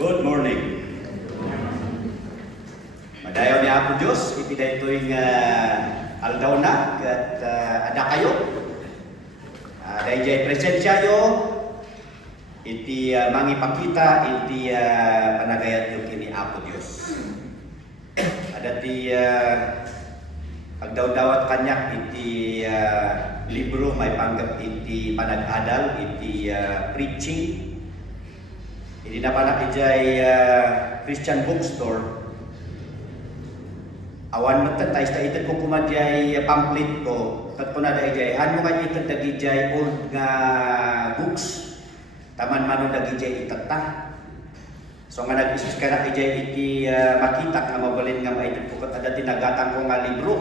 Good morning. Madayaw niya ako Diyos, iti daytoy nga aldaw na, at ada kayo. Dahil presensya yo, iti mangipakita, iti panagayat yung kini Apo Diyos. Ada ti pagdaw-dawat kanyak, iti libro may panggap iti panag-adal, iti preaching. Hindi na pa nakijay Christian bookstore. Awan mo tatay sa itin ko kumadjay pamphlet ko. Kat po na dahil ano nga itin dagijay old nga books. Taman mano dagijay itata. So nga nag-isis ka na ijay iti makita nga mabalin nga maitin ko kat ada tinagatang ko nga libro.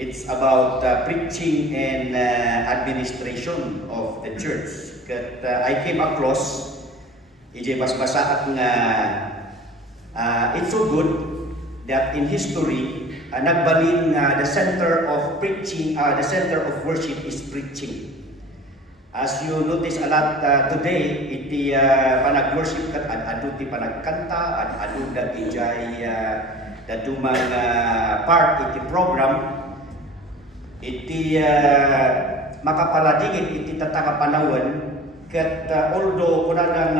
It's about preaching and administration of the church. Kat I came across ijay basbasa at nga it's so good that in history nagbalin nga the center of preaching, the center of worship is preaching. As you notice a lot today, iti panag-worship kat adu ti panagkanta, adu da ijay dadumang part iti program, iti makapaladingit iti tataka panahon. Kat although kunadang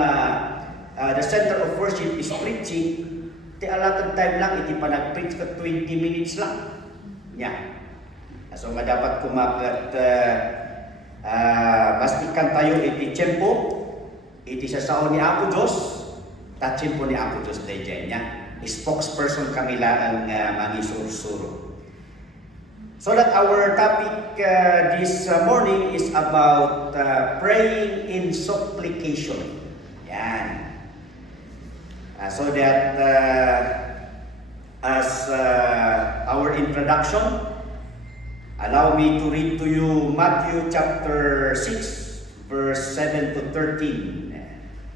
the center of worship is preaching, ti alatag time lang iti panag-preach kat 20 minutes lang. Nya. So nga dapat kumagat bastikan tayo iti tiyempo, iti sasaon ni Apo Diyos, ta tiyempo ni Apo Diyos dayjay nya. Spokesperson kami lang mangisuro-suro. So that our topic this morning is about praying in supplication. Yan. So that as our introduction, allow me to read to you Matthew chapter 6, verse 7 to 13.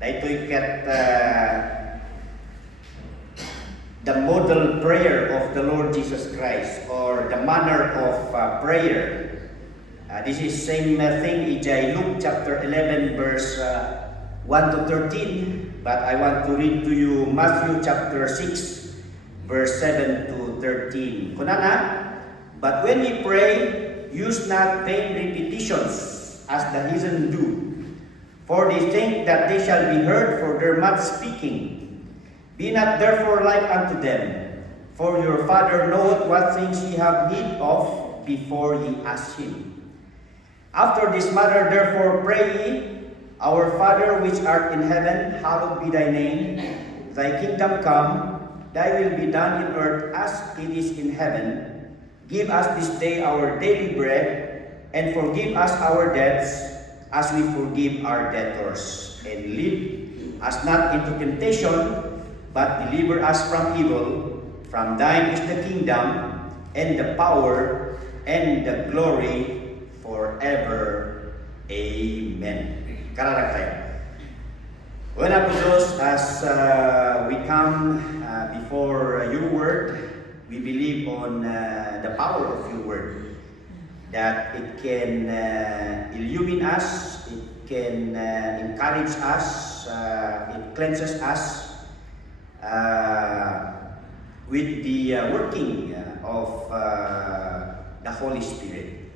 Dahito ikat the model prayer of the Lord Jesus Christ, or the manner of prayer. This is same thing in Luke chapter 11 verse 1 to 13, but I want to read to you Matthew chapter 6 verse 7 to 13. Kunana, but when ye pray, use not vain repetitions as the heathen do, for they think that they shall be heard for their much speaking. Be not therefore like unto them, for your Father knoweth what things ye have need of before ye ask him. After this matter therefore pray ye, Our Father which art in heaven, hallowed be thy name. Thy kingdom come, thy will be done in earth as it is in heaven. Give us this day our daily bread, and forgive us our debts as we forgive our debtors. And lead us not into temptation, but deliver us from evil. From thine is the kingdom, and the power, and the glory, forever. Amen. Kararag tayo. Well, Apo Diyos, as we come before your word, we believe on the power of your word, that it can illumine us, it can encourage us, it cleanses us, with the working of the Holy Spirit,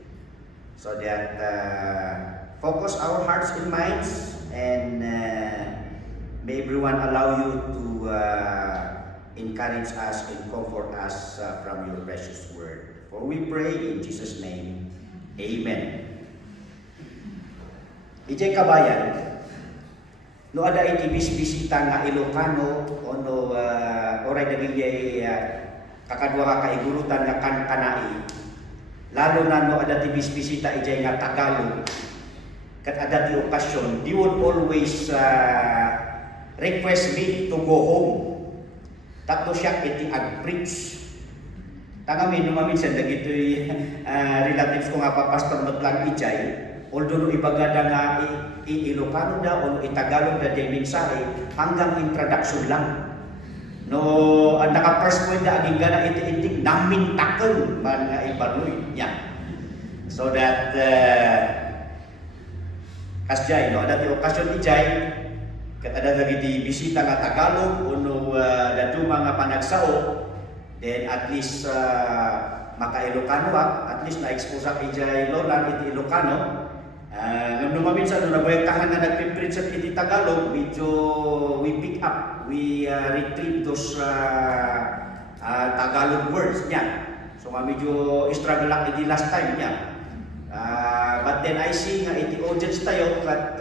so that focus our hearts and minds, and may everyone allow you to encourage us and comfort us from your precious word. For we pray in Jesus' name, Amen. Ijay kabayan, no ada iti bisita nga Ilocano ono oray dagiti kakadwa ka kaigurutan nga kanai, lalo na no ada ti bisita ijay nga Tagalog, kat ada ti okasyon, they would always request me to go home. Tapos siya iti ag-preach. Tangamin no maminsan dagitoy relatives ko nga pa pastor lang ijay, although no ibagada nga Ilocano da o Tagalog da di mensahe, hanggang introduction lang. No ang naka first point da aging gana iti namintaken man nga ibaloy niya. So that kasjay no ada ti okasyon ijay Kada dagiti bisita nga Tagalog uno dadu mga panagsao, then at least maka-Ilocano at least na-expose sa ijay lola iti Ilocano. Ngam maminsan no nabayagtahan na nagpiprint sa iti Tagalog, medyo we pick up, we retrieve those Tagalog words niya. So medyo struggle lang iti last time niya. But then I see nga iti audience tayo kat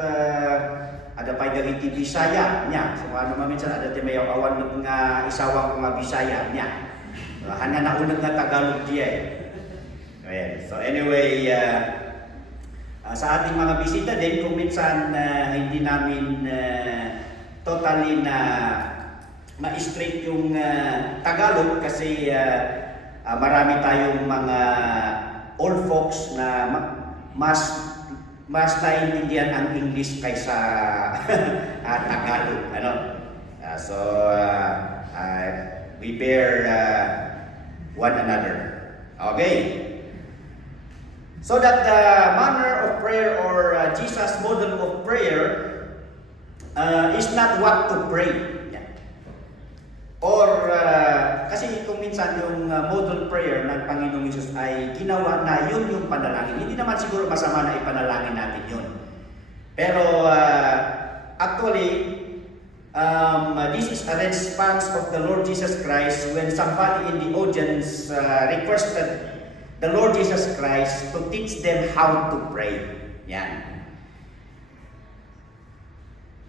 ada pa dagiti Bisaya niya. So maminsan ada ti mayaw awan nga isawang nga Bisaya niya. Hana naunag nga Tagalog diya. So anyway, sa ating mga bisita din, kung minsan hindi namin totally na ma-straight yung Tagalog kasi marami tayong mga old folks na mas naiintindihan ang English kaysa Tagalog. So we bear one another. Okay. So that the manner of prayer or Jesus' model of prayer is not what to pray. Yeah. Or kasi kung minsan yung model prayer ng Panginoong Hesus ay ginawa na yun yung panalangin. Hindi naman siguro masama na ipanalangin natin yun. Pero actually, this is a response of the Lord Jesus Christ when somebody in the audience requested the Lord Jesus Christ to teach them how to pray. Yan.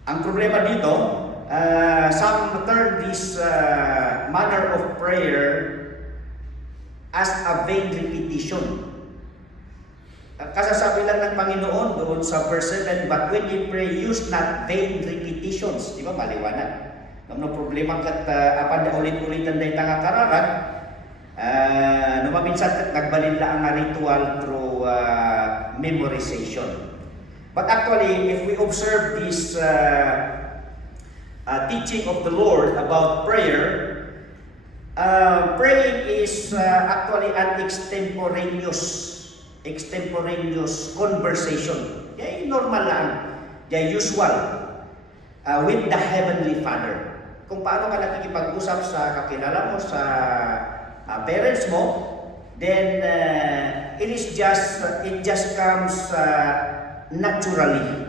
Ang problema dito, some turn this manner of prayer as a vain repetition. Kasasabi lang ng Panginoon doon sa verse 7, but when you pray, use not vain repetitions. Di ba? Maliwanag. No problema kat apan na ulit-ulitan day nga kararat, maminsan nagbalin lang ang ritual through memorization. But actually, if we observe this teaching of the Lord about prayer, praying is actually an extemporaneous conversation. Yan normal lang, yan usual with the Heavenly Father. Kung paano ka nakikipag-usap sa kakilala mo, sa parents mo, then it just comes naturally.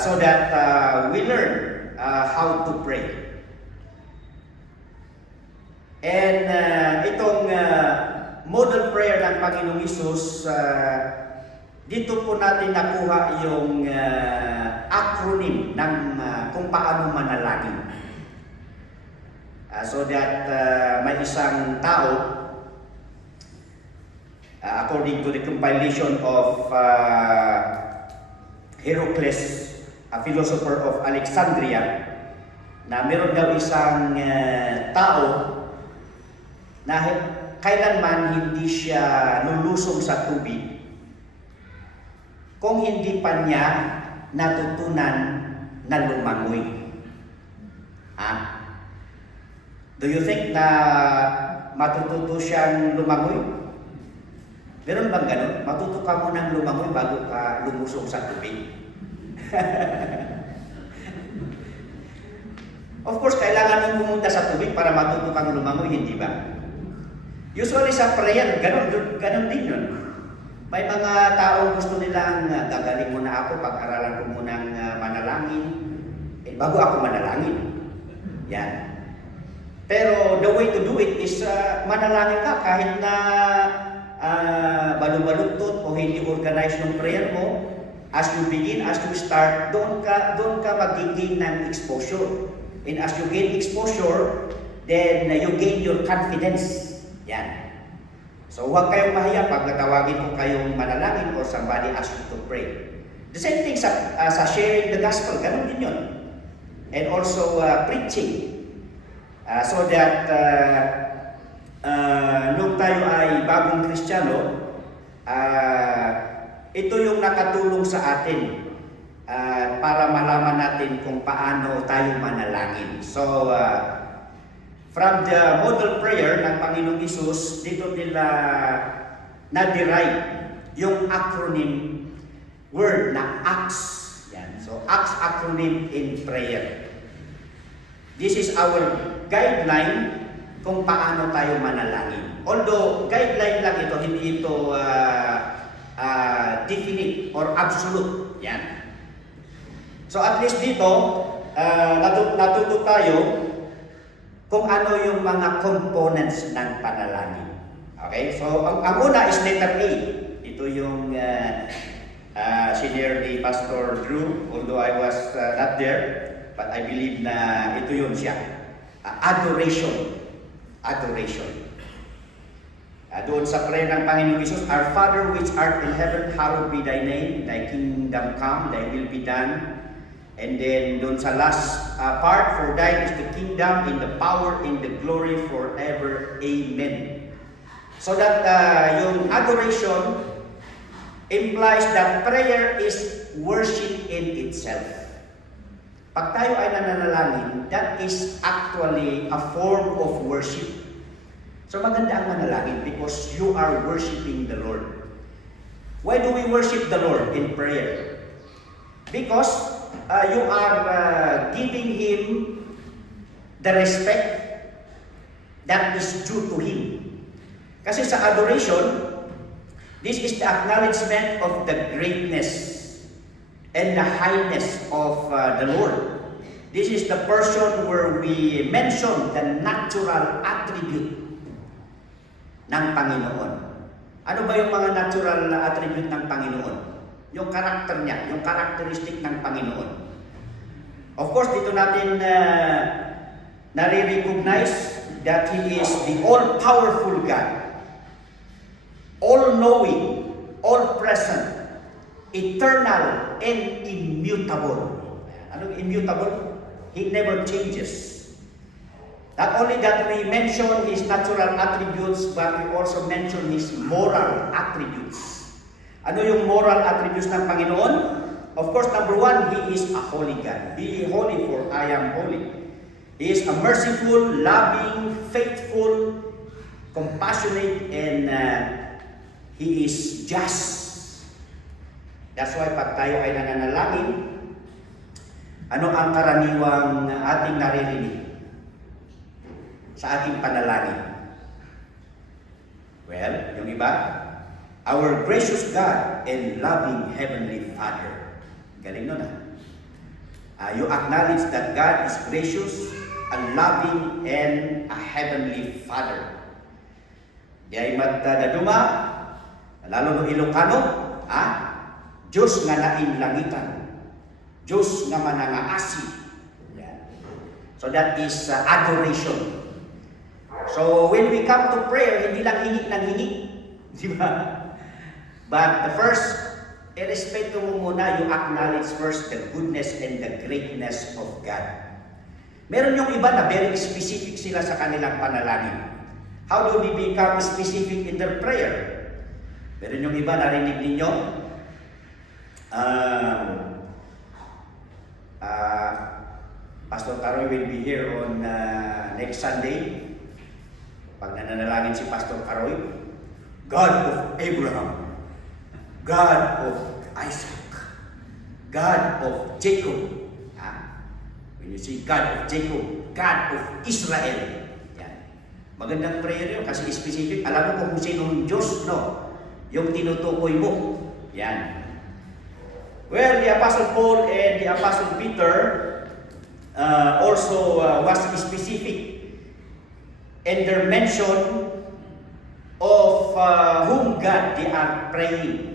So that we learn how to pray. And itong model prayer ng Panginoong Hesus, dito po natin nakuha yung acronym ng kung paano manalangin. So that may isang tao, according to the compilation of Heracles, a philosopher of Alexandria, na meron daw isang tao na kailanman hindi siya lulusong sa tubig kung hindi pa niya natutunan na lumangoy. Do you think na matututo siyang lumangoy? Meron bang ganun? Matuto ka munang lumangoy bago ka lumusong sa tubig. Of course, kailangan mong pumunta sa tubig para matuto kang lumangoy, hindi ba? Usually sa prayer, ganun din yun. May mga taong gusto nilang gagaling muna ako, pag-aralan ko munang manalangin, bago ako manalangin. Yan. Pero the way to do it is manalangin ka kahit na balong-balugtot o hindi organized ng prayer mo. As you begin, as you start, doon ka mag-gain ng exposure. And as you gain exposure, then you gain your confidence. Yan. So huwag kayong mahiya pag natawagin ko kayong manalangin or somebody asks you to pray. The same thing sa sharing the gospel, ganun din yun. And also preaching. So that nung tayo ay bagong Kristiyano, ito yung nakatulong sa atin para malaman natin kung paano tayo manalangin. So, from the model prayer ng Panginoong Hesus, dito nila na-derive yung acronym word na ACTS. Yan. So, ACTS acronym in prayer. This is our guideline kung paano tayo manalangin. Although, guideline lang ito, hindi ito definite or absolute. Yan. So, at least dito, natuto tayo kung ano yung mga components ng panalangin. Okay? So, ang una is letter A. Ito yung senior ni Pastor Drew, although I was not there, but I believe na ito yun siya. Adoration. Adoration. Doon sa prayer ng Panginoon Jesus, Our Father which art in heaven, hallowed be thy name, thy kingdom come, thy will be done. And then doon sa last part, for thine is the kingdom, in the power, in the glory, forever. Amen. So that yung adoration implies that prayer is worship in itself. Pag tayo ay nananalangin, that is actually a form of worship. So maganda ang manalangin because you are worshiping the Lord. Why do we worship the Lord in prayer? Because you are giving Him the respect that is due to Him. Kasi sa adoration, this is the acknowledgement of the greatness and the highness of the Lord. This is the portion where we mention the natural attribute ng Panginoon. Ano ba yung mga natural na attribute ng Panginoon? Yung karakter niya, yung characteristic ng Panginoon. Of course, dito natin nare-recognize that He is the all-powerful God, all-knowing, all-present, eternal, and immutable. Anong immutable? He never changes. Not only that we mention His natural attributes, but we also mention His moral attributes. Ano yung moral attributes ng Panginoon? Of course, number one, He is a holy God. Be ye holy, for I am holy. He is a merciful, loving, faithful, compassionate, and He is just. That's why pag tayo ay nananalangin, ano ang karaniwang ating naririnig sa ating panalangin? Well, yung iba, our gracious God and loving Heavenly Father. Galing nun you acknowledge that God is gracious, a loving, and a Heavenly Father. Di mat daduma, lalo no Ilocano, Diyos nga naing langitan, Diyos nga manangaasi. Yeah. So that is adoration. So when we come to prayer, hindi lang hingi ng hingi. Di ba? But the first, irespeto mo muna, you acknowledge first the goodness and the greatness of God. Meron yung iba na very specific sila sa kanilang panalangin. How do they become specific in their prayer? Meron yung iba, narinig ninyo, Pastor Karoy will be here on next Sunday. Pag nananalangin si Pastor Karoy, God of Abraham, God of Isaac, God of Jacob. When you say God of Jacob, God of Israel. Yan. Magandang prayer yun kasi specific. Alam mo kung sinong Diyos, no? Yung tinutukoy mo. Yan. Well, the Apostle Paul and the Apostle Peter also was specific in their mention of whom God they are praying.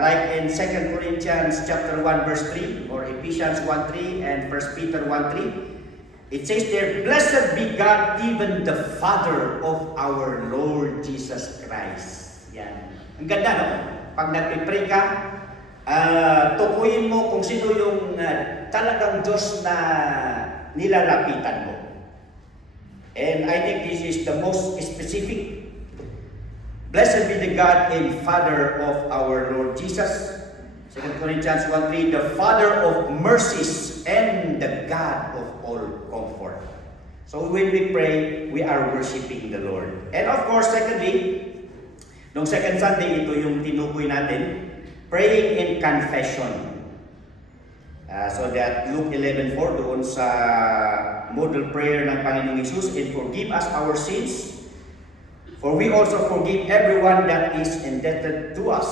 Like in 2 Corinthians chapter 1 verse 3 or Ephesians 1:3 and 1 Peter 1:3, it says there, Blessed be God, even the Father of our Lord Jesus Christ. Yan. Ang ganda, no? Pag nagpipray ka, tukuyin mo kung sino yung talagang Diyos na nilalapitan mo. And I think this is the most specific. Blessed be the God and Father of our Lord Jesus. 2 Corinthians 1:3, the Father of mercies and the God of all comfort. So when we pray, we are worshiping the Lord. And of course, secondly, nung second Sunday, ito yung tinukoy natin, praying in confession. So that Luke 11:4 doon sa model prayer ng Panginoong Hesus, and forgive us our sins, for we also forgive everyone that is indebted to us.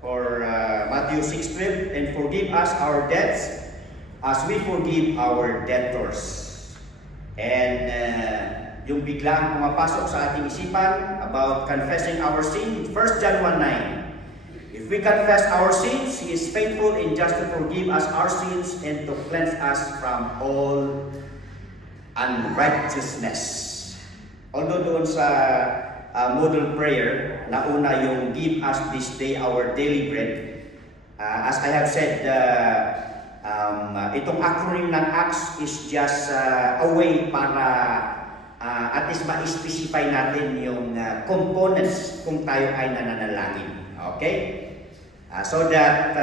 Or Matthew 6:12, and forgive us our debts as we forgive our debtors. And yung biglang pumapasok sa ating isipan about confessing our sin, 1 John 1:9. If we confess our sins, He is faithful and just to forgive us our sins and to cleanse us from all unrighteousness. Although doon sa model prayer, nauna yung give us this day our daily bread. As I have said, itong acronym ng ACTS is just a way para at least ma-specify natin yung components kung tayo ay nananalangin. Okay? So that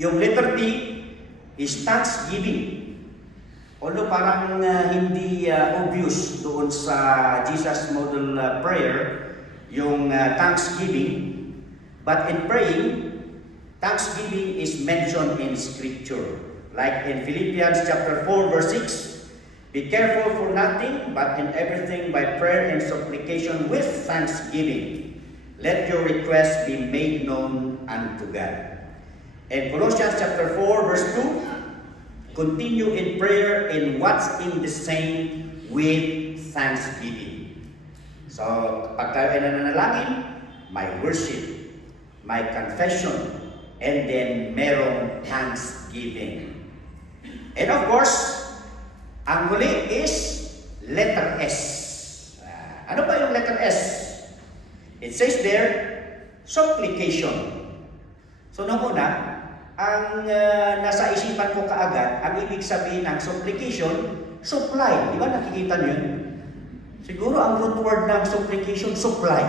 yung letter D is thanksgiving. Although parang hindi obvious doon sa Jesus model prayer yung thanksgiving, but in praying, thanksgiving is mentioned in Scripture. Like in Philippians chapter 4 verse 6, be careful for nothing, but in everything by prayer and supplication with thanksgiving. Let your requests be made known unto God. In Colossians chapter 4 verse 2, continue in prayer and what's in the same with thanksgiving. So, pag tayo ay nananalangin, may worship, may confession, and then merong thanksgiving. And of course, ang huli is letter S. Ano ba yung letter S? It says there, supplication. So nung una, ang nasa isipan ko kaagad, ang ibig sabihin ng supplication, supply. Di ba nakikita niyo yun? Siguro ang root word ng supplication, supply.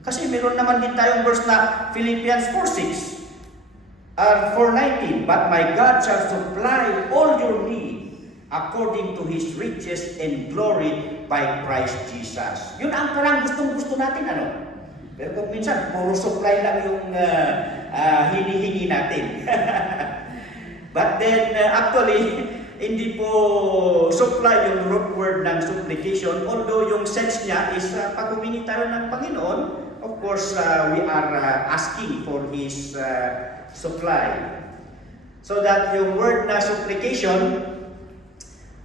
Kasi meron naman din tayong verse na Philippians 4:6 4:19, but my God shall supply all your need according to His riches and glory by Christ Jesus. Yun ang parang gustong-gusto natin, ano? Pero kung minsan, puro supply lang yung hinihingi natin. But then, actually, hindi po supply yung root word ng supplication, although yung sense niya is pag humingi tayo ng Panginoon, of course, we are asking for His supply. So that yung word na supplication,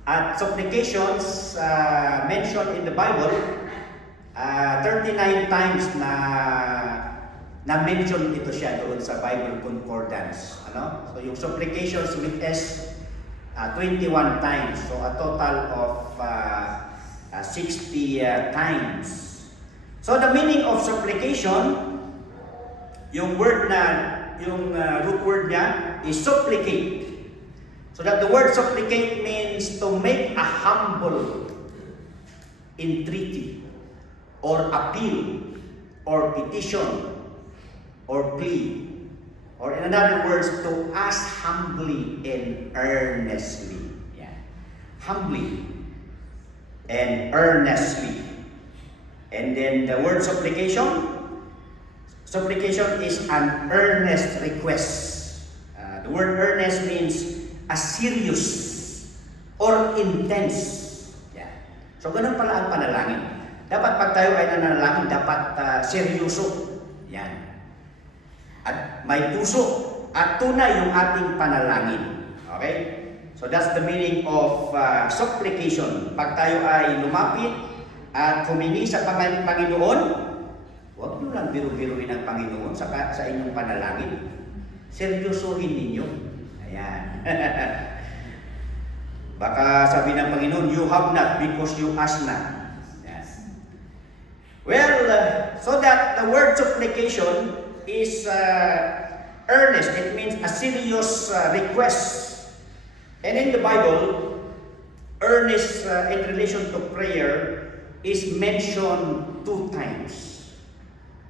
at supplications mentioned in the Bible, 39 times na mention ito siya doon sa Bible Concordance. Ano? So yung supplications with S, 21 times. So a total of 60 times. So the meaning of supplication, yung word yung root word niya is supplicate. So that the word supplicate means to make a humble entreaty or appeal or petition or plea, or in other words, to ask humbly and earnestly. Yeah. Humbly and earnestly. And then the word supplication is an earnest request. The word earnest means a serious or intense. Yeah. So ganun pala ang panalangin. Dapat pag tayo ay nanalangin, dapat seryoso. Yan. At may puso at tunay yung ating panalangin. Okay? So that's the meaning of supplication. Pag tayo ay lumapit at humingi sa Panginoon, huwag nyo lang biru-biruin ang Panginoon sa inyong panalangin. Seryosohin ninyo. Ayan. Baka sabi ng Panginoon, you have not because you ask not. Yes. Well, so that the word supplication is earnest. It means a serious request. And in the Bible, earnest in relation to prayer is mentioned 2 times.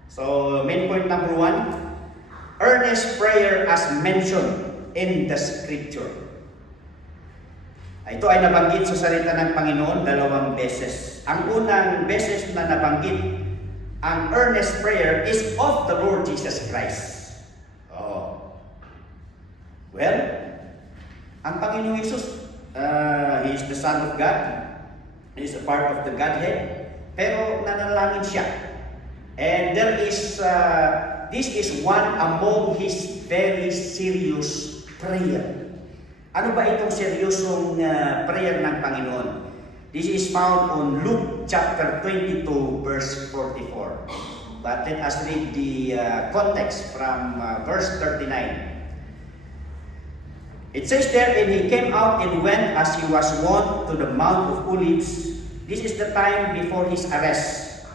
So, main point number 1, earnest prayer as mentioned in the Scripture. Ito ay nabanggit sa salita ng Panginoon 2 beses. Ang unang beses na nabanggit ang earnest prayer is of the Lord Jesus Christ. Oh. Well, ang Panginoong Hesus, He is the Son of God. He is a part of the Godhead. Pero nanalangin siya. And there is, this is one among His very serious prayer. Ano ba itong seryosong prayer ng Panginoon? This is found on Luke chapter 22 verse 44. But let us read the context from verse 39. It says there, and he came out and went as he was wont to the Mount of Olives. This is the time before his arrest.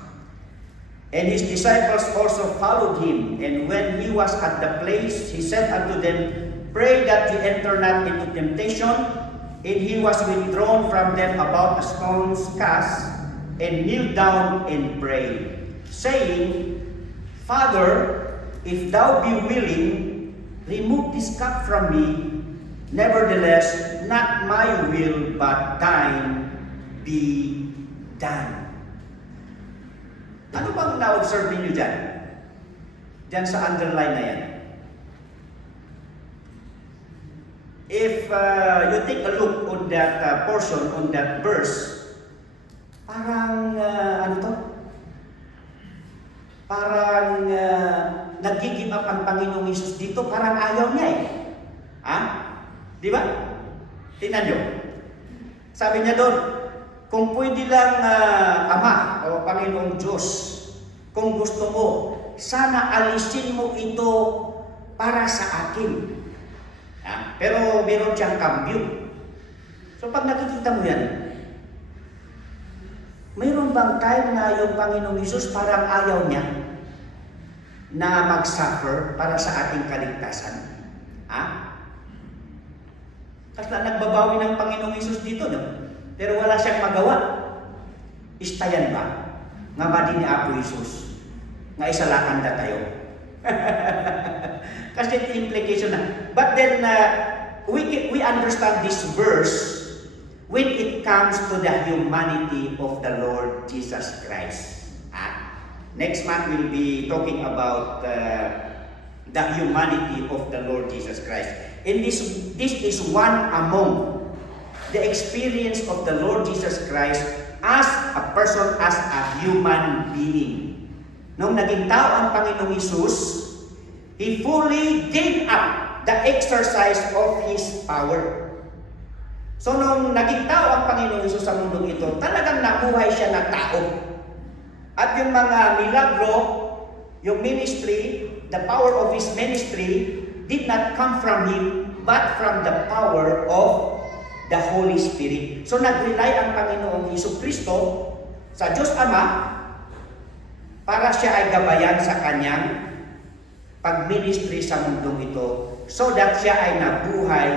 And his disciples also followed him. And when he was at the place, he said unto them, Pray that ye enter not into temptation. And he was withdrawn from them about a stone's cast, and kneeled down and prayed, saying, Father, if thou be willing, remove this cup from me. Nevertheless, not my will, but thine be done. Ano bang na-observe ninyo dyan? Dyan sa underline na yan. If you take a look on that portion, on that verse, parang, ano to? Parang nag-give up ang Panginoong Hesus dito, parang ayaw niya eh. Ha? Di ba? Tingnan nyo. Sabi niya doon, kung pwede lang Ama o Panginoong Diyos, kung gusto mo, sana alisin mo ito para sa akin. Ha? Pero meron siyang cambio. So pag nakikita mo yan, mayroon bang time na yung Panginoong Hesus parang ayaw niya na mag-suffer para sa ating kaligtasan? Ha? Kasi nagbabawi ng Panginoong Hesus dito, no? Pero wala siyang magawa. Istayan ba? Nga ba din ni Apo Hesus? Nga isalakan na tayo. Kasi ito implication na. But then, we understand this verse when it comes to the humanity of the Lord Jesus Christ. Next month, we'll be talking about the humanity of the Lord Jesus Christ. And this is one among the experience of the Lord Jesus Christ as a person, as a human being. Nung naging tao ang Panginoong Hesus, He fully gave up the exercise of His power. So nung naging tao ang Panginoong Hesus sa mundong ito, talagang nabuhay siya na tao. At yung mga milagro, yung ministry, the power of His ministry, did not come from Him, but from the power of the Holy Spirit. So nag-rely ang Panginoong Jesucristo sa Diyos Ama para siya ay gabayan sa kanyang pag-ministry sa mundong ito, so that siya ay nabuhay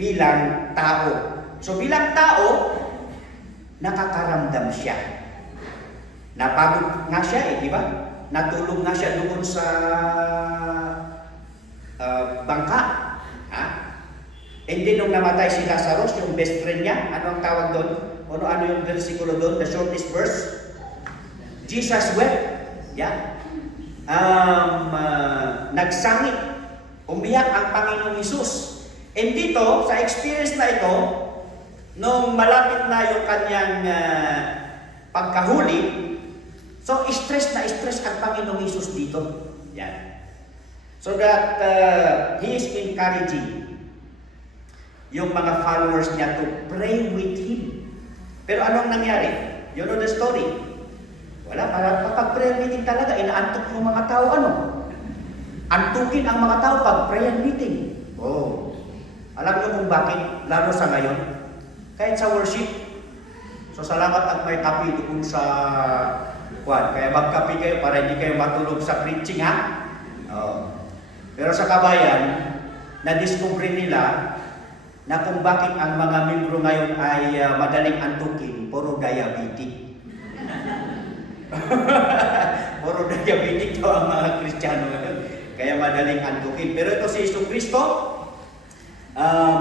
bilang tao. So bilang tao, nakakaramdam siya. Napagod nga siya di ba? Natulog nga siya doon sa bangka. Ha? And then nung namatay si Lazarus, yung best friend niya, ano ang tawag doon? Ano yung versikulo doon? The shortest verse? Jesus wept. Yeah. Nagsangit. Umiyak ang Panginoong Hesus. And dito, sa experience na ito, nung malapit na yung kanyang pagkahuli, so stress na stress ang Panginoong Hesus dito. Yan. So that He is encouraging yung mga followers niya to pray with Him. Pero anong nangyari? You know the story. Wala, pag prayer meeting talaga, inaantok yung mga tao, antukin ang mga tao pag prayer meeting. Oh. Alam niyo kung bakit, lalo sa ngayon? Kahit sa worship. So salamat at may kape doon sa kwan. Kaya magkape kayo para hindi kayo matulog sa preaching, ha? Oh. Pero sa kabayan, na-discover nila na kung bakit ang mga membro ngayon ay madaling antukin, puro diabetic. Puro diabetic daw ang mga Kristiyano ngayon. Kaya madaling antukin. Pero ito si Jesucristo,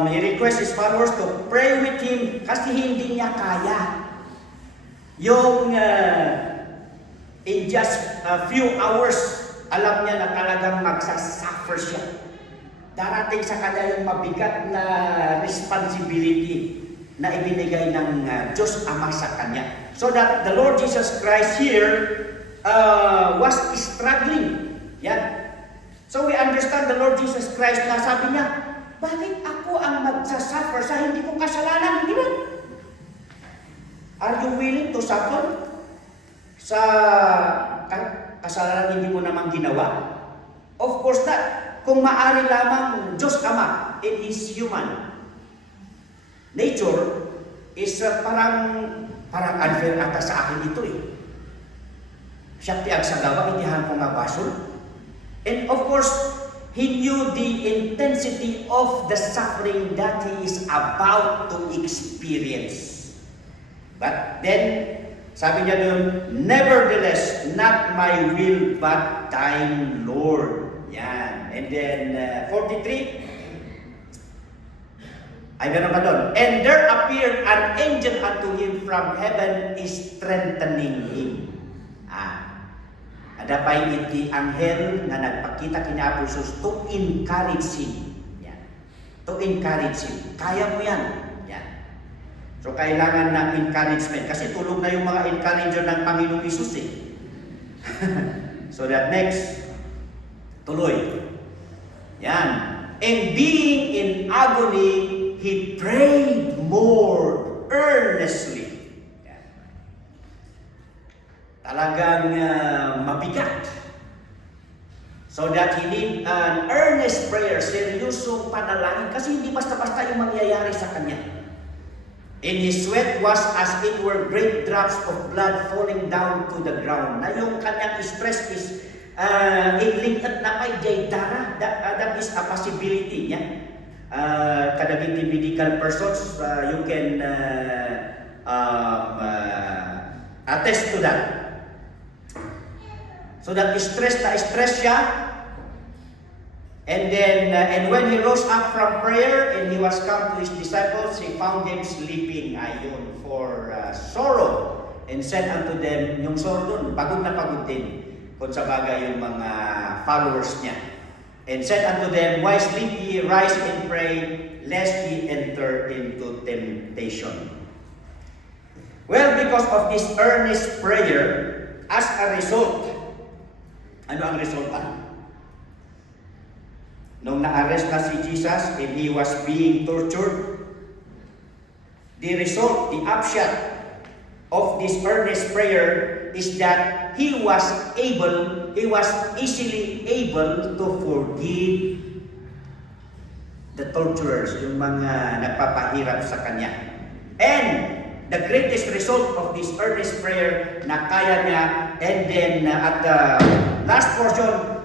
he requests his followers to pray with him kasi hindi niya kaya yung in just a few hours, alam niya na talagang magsasuffer siya. Darating sa kanya yung mabigat na responsibility na ibinigay ng Diyos Ama sa kanya. So that the Lord Jesus Christ here was struggling. Yan. So we understand the Lord Jesus Christ na sabi niya, bakit ako ang magsasuffer sa hindi ko kasalanan? Hindi ba? Are you willing to suffer sa kasalanan hindi mo namang ginawa? Of course not. Kung maaari lamang Diyos Ama in His human nature is parang unfair ata sa akin ito eh. Siya tiag sa gawa, itihan ko nga basol. And of course, He knew the intensity of the suffering that He is about to experience. But then, sabi niya doon, nevertheless, not my will, but thine, Lord. Yan. And then, 43, ay meron pa doon. And there appeared an angel unto him from heaven, strengthening him. Ada pa iti anghel na nagpakita kina Apo Jesus to encourage him. Yan. To encourage him. Kaya mo yan. Yan. So kailangan ng encouragement. Kasi tulog na yung mga encourager ng Panginoong Isus eh. So that next, tuloy. Yan. And being in agony, he prayed more earnestly. Yan. Talagang mabigat. So that he need an earnest prayer, seryosong panalangin. Kasi hindi basta-basta yung mangyayari sa kanya. And his sweat was as it were great drops of blood falling down to the ground. Na yung kanyang stress is inlingkad na kay Jaydara. That is a possibility. Yeah? Kadagiti medical persons, you can attest to that. So that stress siya. And then, and when he rose up from prayer and he was come to his disciples, he found them sleeping, ayon, for sorrow. And said unto them, yung sorrow dun, pagod na pagod din, kung sa bagay yung mga followers niya. And said unto them, why sleep ye? Rise and pray, lest ye enter into temptation. Well, because of this earnest prayer, as a result, ano ang resulta? Nung na-arrest na si Jesus and he was being tortured, the result, the upshot of this earnest prayer is that he was easily able to forgive the torturers, yung mga nagpapahirap sa kanya. And the greatest result of this earnest prayer na kaya niya, and then at the last portion,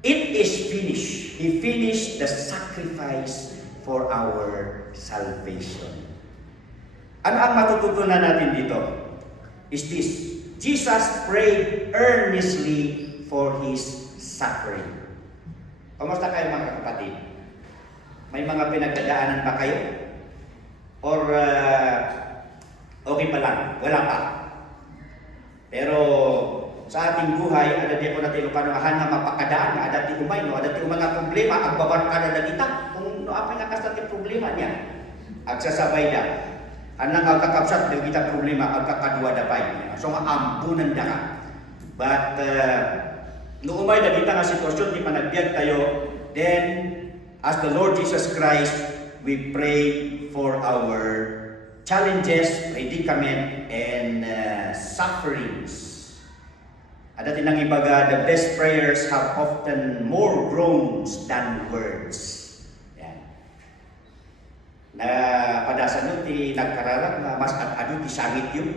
it is finished. He finished the sacrifice for our salvation. Ano ang matututunan natin dito? Is this: Jesus prayed earnestly for His suffering. Kamusta kayo mga kapatid? May mga pinagdadaanan ba kayo? Or okay pa lang? Wala pa? Pero sa ating buhay, ada di ako natin lupanuahan na mapakadaan, ada di umay, no? Ada di mga problema, ang babarkada na kita, kung no, apa nga kasati problema niya, agsasabay na. Anang agkakapsat ng kita problema, agkakadwa dapay. So nga ampunan da ka. But, no umay na kita nga sitwasyon, di panagbiag tayo, then, as the Lord Jesus Christ, we pray for our challenges, predicament, and sufferings. Ada tinang ibaga, the best prayers have often more groans than words. Yan. Na padasan nyo, nagkararap na mas at-ado, tisangit yun.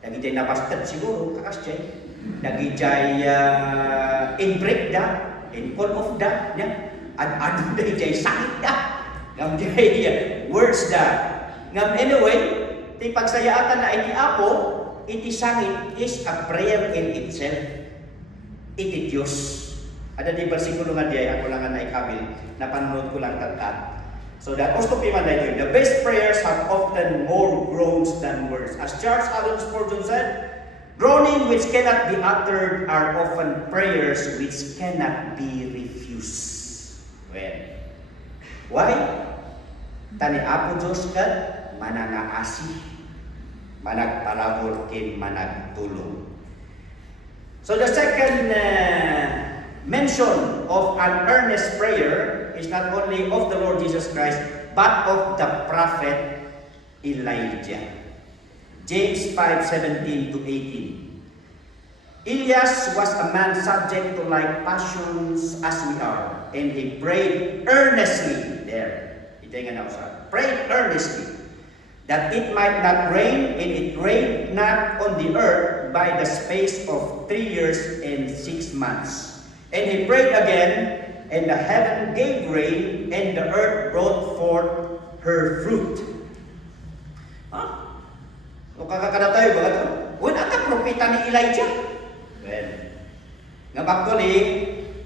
Nagijay nabastad siguro, kakasjay. Nagijay in-break da, in-call off da. At-ado na ijay sangit da. Ngamjay words da. Ngam anyway, ti pagsayaatan na iti Apo, iti sangit is a prayer in itself. Iti Diyos. Ada di bersikulo nga diay, ako lang nga naikabil, napanood ko lang tatat. So that also piman na yun. The best prayers have often more groans than words. As Charles Haddon Spurgeon said, Groaning which cannot be uttered are often prayers which cannot be refused. Well, why? Tani Apo Diyos kat manangaasi, managparabor kin managtulong. So the second mention of an earnest prayer is not only of the Lord Jesus Christ, but of the prophet Elijah. James 5:17 to 18. Elias was a man subject to like passions as we are, and he prayed earnestly there. Prayed earnestly that it might not rain, and it rained not on the earth by the space of 3 years and 6 months. And he prayed again, and the heaven gave rain, and the earth brought forth her fruit. O kakakada tayo ba ito? Wala ka propeta ni Elijah. Well, nga actually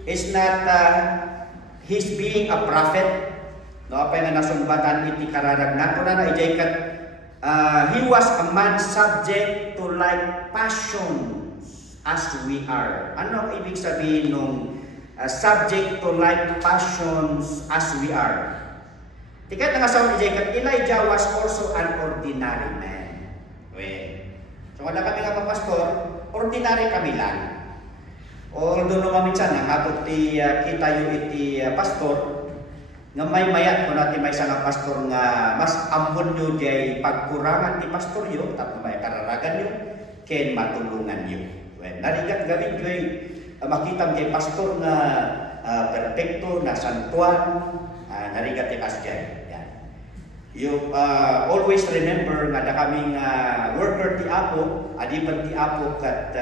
is not his being a prophet. No, apa nga nasumbatan iti kararag na. Kuna na ijay kat, he was a man subject to like passions as we are. Ano ang ibig sabihin nung subject to like passions as we are? Tikat nga sa ijay kat, Elijah was also an ordinary man. So wala kami nga pastor, ordinary kami lang. Although lumamitsan, nakapot ti kita yung iti pastor, nga may mayat ko natin may isang pastor nga mas ampun nyo jay pagkurangan ti pastor yun, tapos may kararagan yun, ken matulungan yun. Well, narigat gawin yun, makita jay pastor na perfecto, na santuan, narigat ti kasjay. You always remember nga da kaming worker ti Apo, adipan ti Apo kat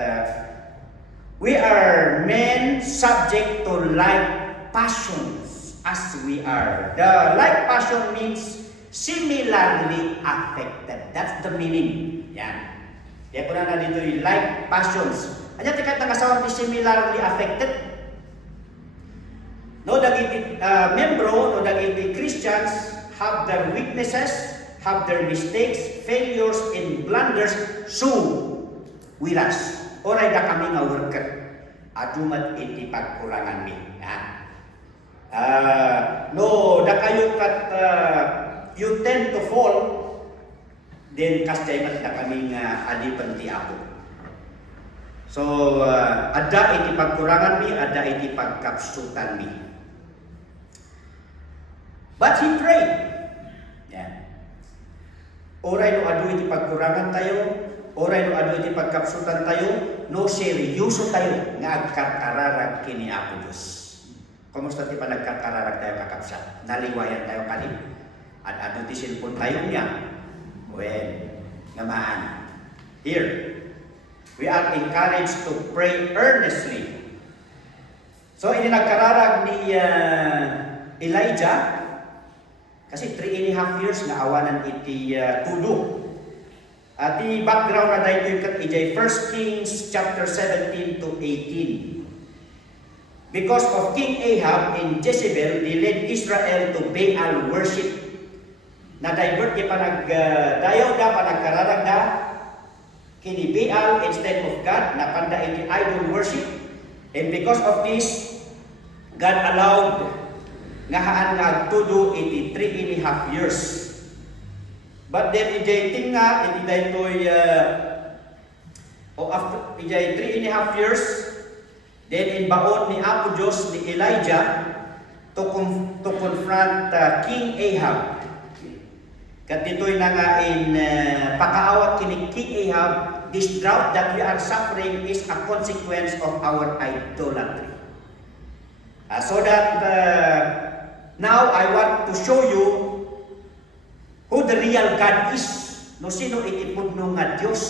we are men subject to like passions as we are. The like passion means similarly affected. That's the meaning. Yan. Kaya po na dito yung like passions. Anya tikat na kasawang ti similarly affected. No, dagiti membro, no, dagiti Christians have their weaknesses, have their mistakes, failures, and blunders, so with us. Oray da kami nga worker, adumat iti pagkurangan mi. No, da kayo kat you tend to fall, then kastay mat da kami nga adipan ti Apo. So, ada iti pagkurangan mi, ada iti pagkapsutan mi. But he prayed. Yan. Oray no adu iti pagkurangan tayo, oray no adu iti pagkapsutan tayo, no seryoso tayo nga agkarkararag kini Apo Diyos. Kumusta ti pa nagkarkararag tayo kakapsat? Naliwayan tayo kanina. At adu ti silpon tayo niya. Well, namaan. Here, we are encouraged to pray earnestly. So, ini nagkararag ni Elijah, kasi 3.5 years na awanan iti tudo. At the background na dahil ito ijay 1 Kings chapter 17 to 18. Because of King Ahab and Jezebel, they led Israel to Baal worship. Na-divert niya panagdayaw da, panagkararag da, kini Baal instead of God, napanda iti idol worship. And because of this, God allowed nga haan nagtudo iti 3.5 years. But then ijay tinga, iti daytoy after ijay 3.5 years, then in baon ni Apo Diyos ni Elijah to confront King Ahab. Kat ditoy na nga in pakaawat kini King Ahab, this drought that we are suffering is a consequence of our idolatry. So that now I want to show you who the real God is. No, sino itipudno nga Diyos.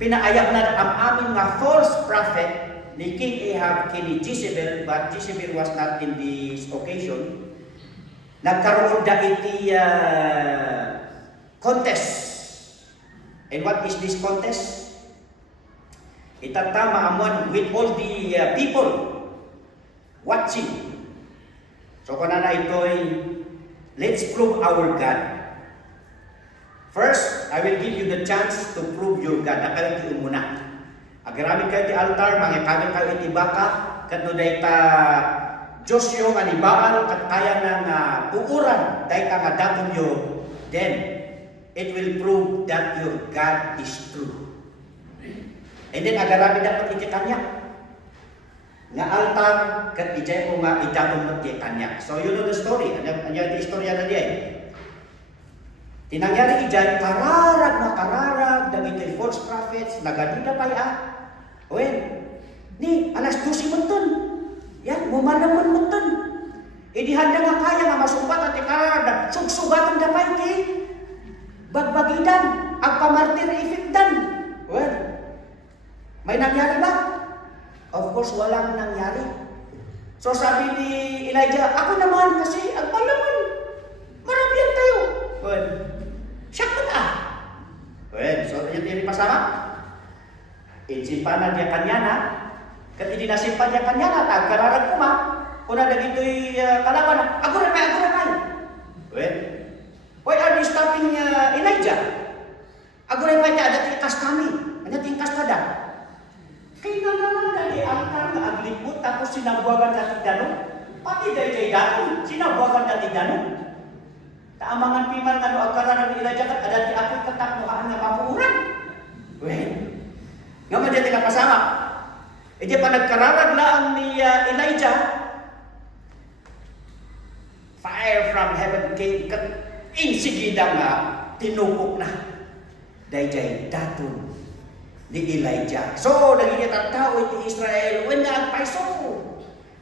Pinaayap na ang aming nga false prophet ni King Ahab kini Jezebel, but Jezebel was not in this occasion. Nagkaroon da iti contest. And what is this contest? Itatama amuan with all the people watching. So kung na ito'y let's prove our God. 1 First, I will give you the chance to prove your God. Nakalit yung muna. Agarami kayo ti altar, mga kagel kayo iti baka, katno day ta Diyos yung anibaan, kat kaya ng uuran, day ta nga daton yo, then it will prove that your God is true. And then agarami dapat iti kanya. Nga altar, kat ijay ko nga idaton mo iti kanya. So you know the story. Ano yung istorya na diya eh. Tinangyari ijay, kararag, dagiti false prophets, nagadida pa ya. Wen, ni, alas 12 monton. Yan, mumanamon monton. Di handa nga kaya nga masumpat at ikararag, sugsugatan da pa iti. Bagbagidan, agpamartir ifigdan. Wen, may nangyari ba? Of course, walang nangyari. So sabi ni Elijah, ako naman kasi agpalaman. Marabiyan tayo. Wen, siya ka na. Wen, so yun pasama. Insimpanan dia kanyana, kat hindi nasimpan dia kanyana, tagkararag kuma, kuna dagito'y kalaban, ako na kay. Well, why are you stopping Elijah? Ako na kay, ada tikas kami, ada tingkas kada. Kaya nga naman dali, ang karang aglipot, tapos sinabuagan natin danon, pati dahil danon, sinabuagan natin danon. Taamangan piman nga no, ang kararag ni Elijah, kat ada ti ako'y katakmuhaan nga mapuuran. Well, nga man dyan kasama. E di pa nagkararag lang ni Elijah, fire from heaven came, insigida nga, tinupok na. Dayjay daton ni Elijah. So, nagigit ang tao iti Israel, when nga ang paiso,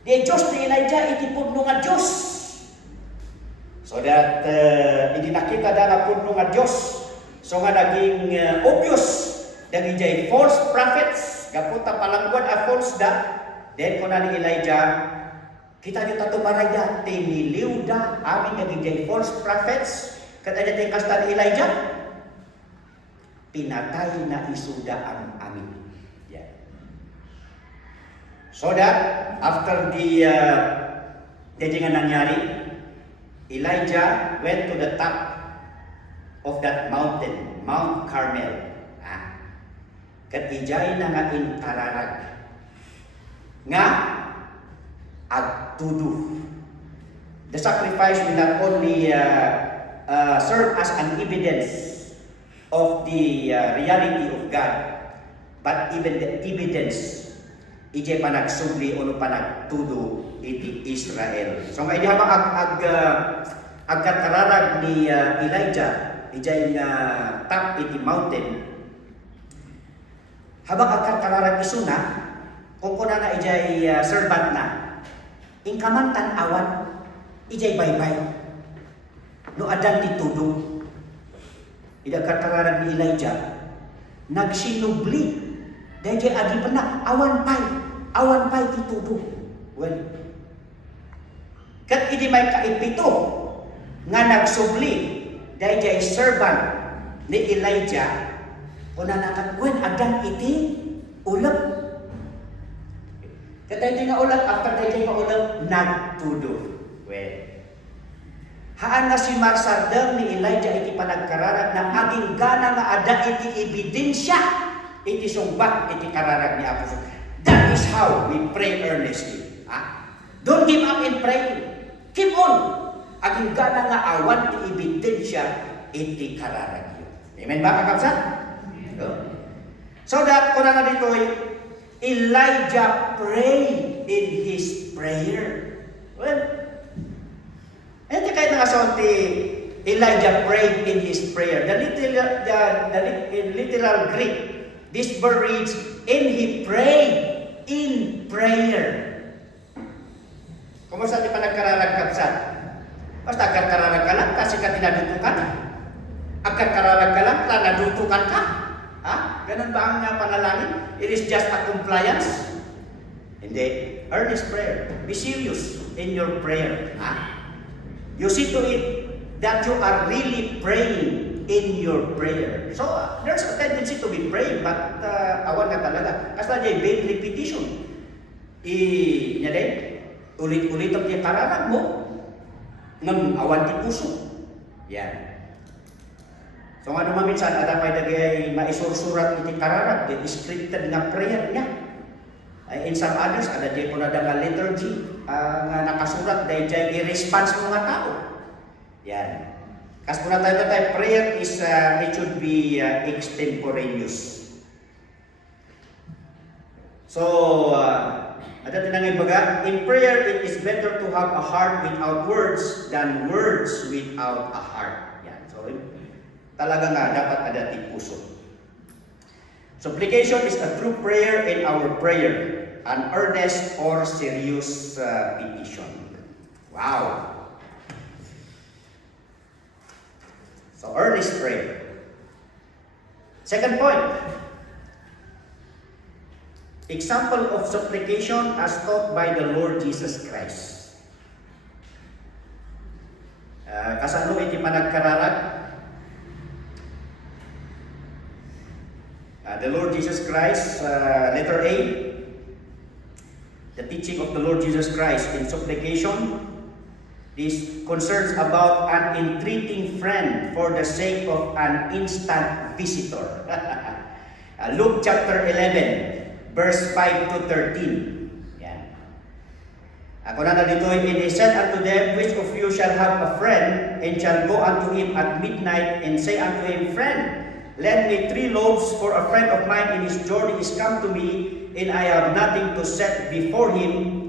di Diyos ni Elijah, iti pudno nga Diyos. So that, hindi nakita na nga pudno nga Diyos. So nga naging obvious, dagijay false prophets, gaputa palangguan a false da, then kuna ni Elijah, kita nyo tatumaray da, tiniliw da, amin dagijay false prophets, katanya tayo kasta ni Elijah, pinatay na isuda ang amin. Yeah. So that, after the nga nangyari, Elijah went to the top of that mountain, Mount Carmel. Kat ijay na nga inkararag nga agtudu. The sacrifice will not only serve as an evidence of the reality of God, but even the evidence ijay pa nagsubli o pa nagtudu iti Israel. So nga idi habang agkararag ni Elijah ijay nga top iti mountain, habang agkararag isuna, kung kuna na ijay servant na, ingkamantan awan, ijay baybay. No adan ditudo, idagkararag ni Elijah, nagsinubli, dahil agi pa na, awan pay ditudo. Well, kat idi may kaipito, nga nagsubli, dahil servant ni Elijah, kuna nakatwen adan iti ulap. Katay di nga ulap, after dayjay nga ulap, nagtudo. Well, haan nga si marsardem ni Elijah iti panagkararag na aging gana nga ada iti ebidensya iti sumbat iti kararag ni Apostol. That is how we pray earnestly. Don't give up in praying. Keep on. Aging gana nga awan ti ebidensya iti kararag yun. Amen ba kakabsat? So that, kuna na dito, Elijah prayed in his prayer. Well, hindi kayo nangasaw ti Elijah prayed in his prayer. The literal Greek, this verb reads, and he prayed in prayer. Kumusta di pa nagkararag kapsat? Basta agkararag ka lang, kasi ka tinadutukan. Agkararag ka lang, nadutukan ka. Ganun ba ang panalangin? It is just a compliance? Hindi. Earnest prayer. Be serious in your prayer. You see to it that you are really praying in your prayer. So, there's a tendency to be praying, but awan nga talaga. Kasi na vain repetition. Niya din, ulit-ulit ang kararag mo, ng awan di puso. Yan. So nga naman minsan, ada pa'y dagay maisursurat iti kararag, the scripted nga prayer niya. In some others, ada di po na nga liturgy, nga nakasurat, dahil dyan i-response mga tao. Yan. Kas po na tayo, prayer is, it should be extemporaneous. So, ada tinangay baga, in prayer, it is better to have a heart without words than words without a heart. Yan. So, talaga nga, dapat ada ti puso. Supplication is a true prayer in our prayer, an earnest or serious petition. Wow! So, earnest prayer. Second point, example of supplication as taught by the Lord Jesus Christ. Kasano iti panagkararag? The Lord Jesus Christ, letter A, the teaching of the Lord Jesus Christ in supplication. This concerns about an entreating friend for the sake of an instant visitor. Luke chapter 11, verse 5 to 13. Yan. Ako na dito, and he said unto them, which of you shall have a friend, and shall go unto him at midnight, and say unto him, Friend, lend me 3 loaves, for a friend of mine in his journey is come to me, and I have nothing to set before him.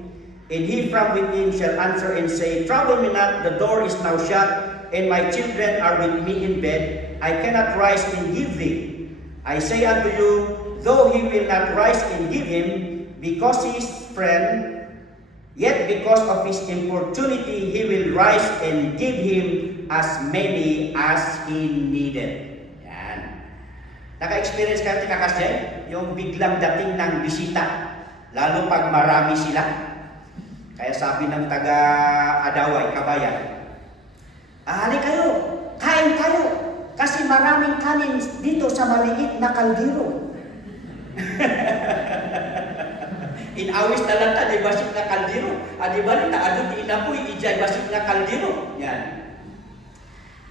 And he from within shall answer and say, Trouble me not, the door is now shut, and my children are with me in bed. I cannot rise and give thee. I say unto you, though he will not rise and give him, because he is friend, yet because of his importunity he will rise and give him as many as he needed. Naka-experience kayo kakasya, yung biglang dating ng bisita, lalo pag marami sila. Kaya sabi ng taga-Adaway, Kabayan, hali kayo, kain kayo, kasi maraming kanin dito sa maliit na kaldero. Inawis na lang ta, di basik na kaldero. Di ba rin, naadot inapoy, ijay basik na kaldero. Yan.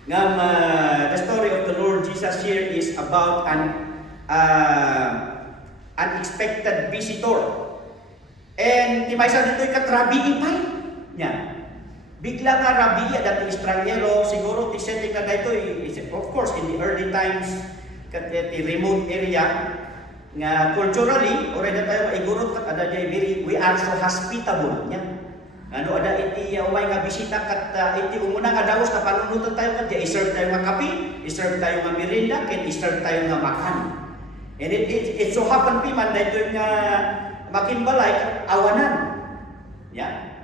The story of the Lord Jesus here is about an unexpected visitor. And timaysa dito'y katrabi ipay. Yan. Bigla nga rabi, dati estranghero, siguro ti setting na dito, of course, in the early times, the remote area, nga culturally, already tayo maigurot, we are so hospitable. Yan. Ano ada iti umay nga bisita kat iti umuna nga daos na panunutan tayo kat i-serve tayo nga kape, i-serve tayo nga merienda, ken i-serve tayo nga makan. And it so happen piman daytoy nga makinbalay awanan. Yeah.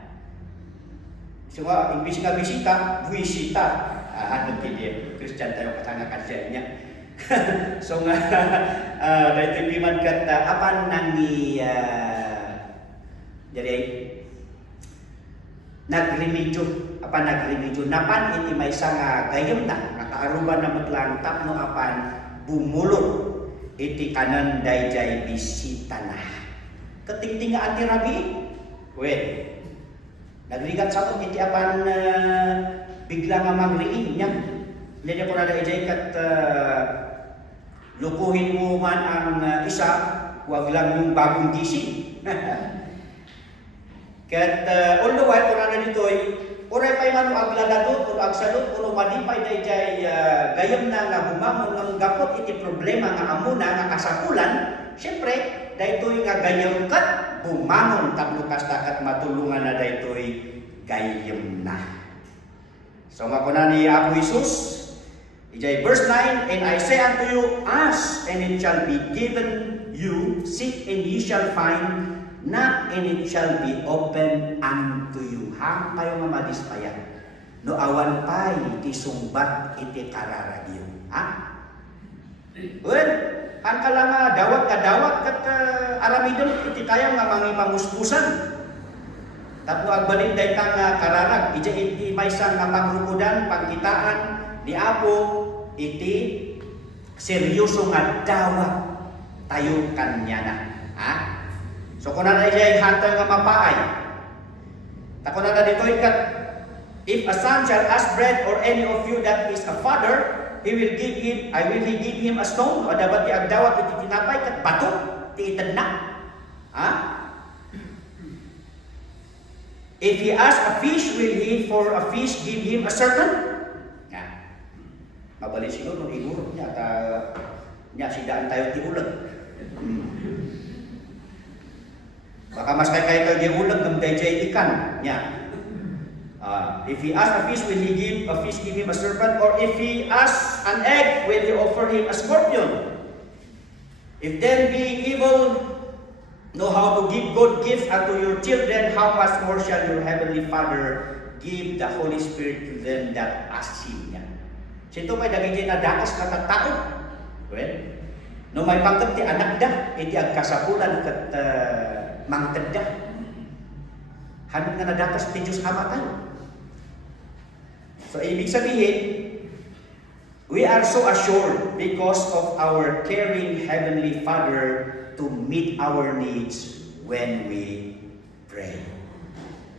So imbis nga bisita, buisita. Ano pidi Christian tayo katanga kadya niya. So nga daytoy piman kat apan nang ni jadi nagremedyo, napan iti may nga gayam na, nakaaruban na matlang tapno apan bumulot iti kanan dayjay bisita na. Katingting nga anti rabi, nagrigat sa iti apan bigla nga magriin niya. Hindi ko na dayjay kat lukuhin mo man ang isa, huwag lang yung bagong gising. Kat all the while, kung na dito'y, oray pa'y mano aglaladot, o agsalot, o madipay dayjay gayam na nga bumangon ng gapot iti problema nga amuna nga kasakulan, syempre, daytoy nga gayam kat bumangon tapno kastakat matulungan na daytoy gayam na. So nga kuna ni Apo Jesus, ijay verse 9, and I say unto you, ask, and it shall be given you, seek, and ye shall find, knock, and it shall be open unto you. Hang kayo nga madispayan. No awan pa'y iti sumbat iti kararagyo. Ha? Well, ang kala nga dawat kat aramidon iti kaya nga mangipamuspusan. Tapno agbalin day kang kararag. Ija iti maysa nga pangrukudan, pangkitaan ni Apo iti seryoso nga dawat tayo kanya na. Ha? So kung na ijay hantay nga mapaay, tako na dito ikat, if a son shall ask bread or any of you that is a father, he will give him a stone, o dapat iagdawat iti tinapay kat bato, ti itad na. Ha? If he asks a fish, will he for a fish give him a serpent? Nga. Mabalik siguro, iguro niya, niya sidaan tayo ti ulag. Baka mas kay tayo ti ulag, ng dayjay ikan. Niya. If he asks a fish, will he give a fish give him a serpent? Or if he asks an egg, will he offer him a scorpion? If then being evil know how to give good gifts unto your children, how much more shall your heavenly Father give the Holy Spirit to them that ask Him. Sito may dagiti na dakas katatao. Well, no may pangkat ti anak da, iti agkasapulan kat mangted da. Hanap nga nadakas ti Diyos Ama tayo. So, ibig sabihin, we are so assured because of our caring Heavenly Father to meet our needs when we pray.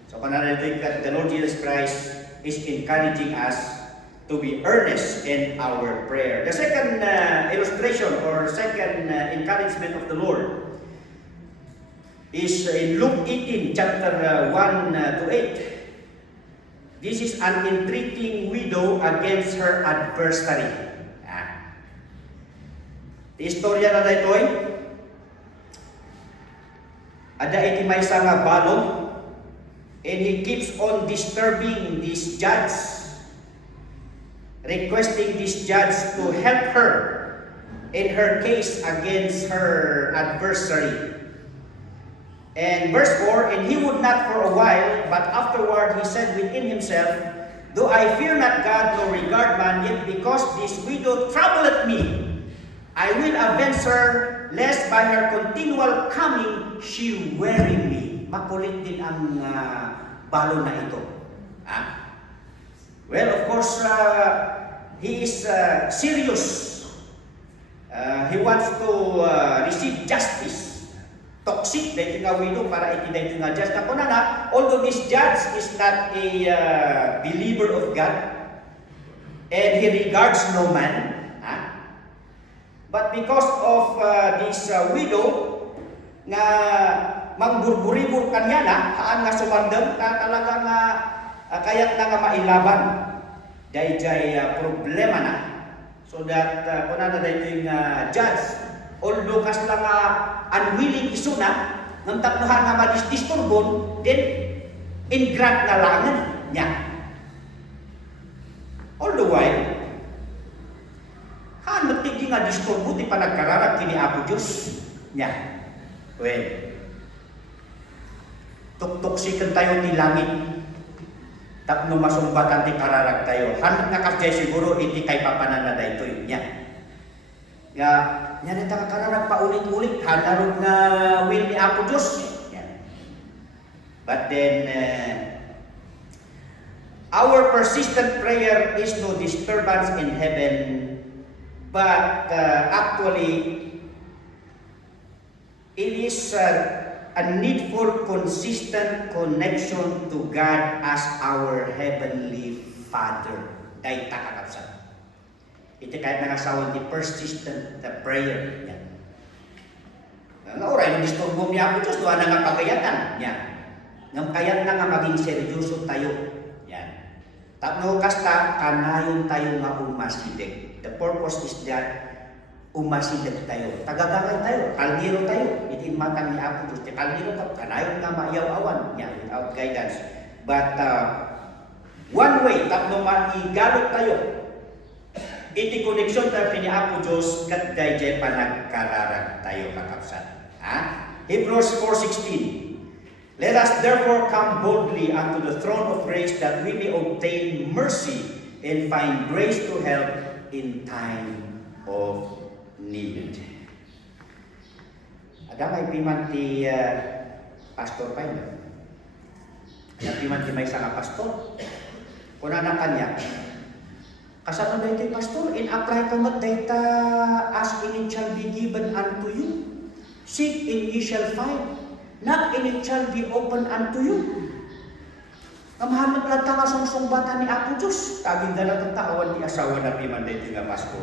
So, the Lord Jesus Christ is encouraging us to be earnest in our prayer. The second illustration or second encouragement of the Lord is in Luke 18, chapter 1 to 8. This is an entreating widow against her adversary. The istorya na daytoy, ada iti maysa nga balong, and he keeps on disturbing this judge, requesting this judge to help her in her case against her adversary. And verse 4, and he would not for a while, but afterward he said within himself, though I fear not God nor regard man, yet because this widow troubleth me, I will avenge her, lest by her continual coming she weary me. Makulit din ang balo na ito. Well, of course, he is serious. He wants to receive justice. Toxic dahil nga widow para iti nga judge na kunana, although this judge is not a believer of God and he regards no man, but because of this widow nga mangburburibur kanya na haan nga sumandam talaga nga kayat na nga mailaban dayjay problema na, so that kunana dayjay nga judge, although kas lang unwilling isuna, ng takluhan nga madisdisturbon, then in-grant na langan niya. All the while, matigi nga disturbo, di pa nagkararag kini Apo Diyos niya. Well, tuktuksikan tayo ti langit, tapno masumbatan ti kararag tayo. Hanap nga kasjay siguro, iti kay papanana da ito niya. Nga, yan ang kararag paulit-ulit, hanarog na will ni Apo Diyos. Yan. But then, our persistent prayer is no disturbance in heaven, but actually, it is a needful, consistent connection to God as our Heavenly Father. Dahil takakapsat. Iti kahit nangasawan ti persistent prayer. Yan. Nga oray, nung disturbong niya po Diyos, doon na nga pagayatan. Yan. Ngam kayat na nga maging seryoso tayo. Yan. Tapno kasta, kanayon tayo nga umasidig. The purpose is that umasidig tayo. Tagagangan tayo. Kaldero tayo. Iti matang ni Apo Diyos. Kaldero tayo. Kanayon nga maiyaw-awan. Yan. Without guidance. But one way, tapno maigalot tayo. Iti koneksyon tayo ni Apo Diyos kat dayjay panagkararag tayo kakapsat. Hebrews 4:16. Let us therefore come boldly unto the throne of grace that we may obtain mercy and find grace to help in time of need. Ada may piman ti pastor pa yun. Ada piman ti may sanga pastor. Kuna na kanya, kasano ba ito pastor? In apply ka mat data, ask and it shall be given unto you. Seek and ye shall find. Knock and it shall be open unto you. Kamahamat lang masungsungbatan ni Apo Diyos. Taging na natatawan ni asawa na pimanday nga Pasko.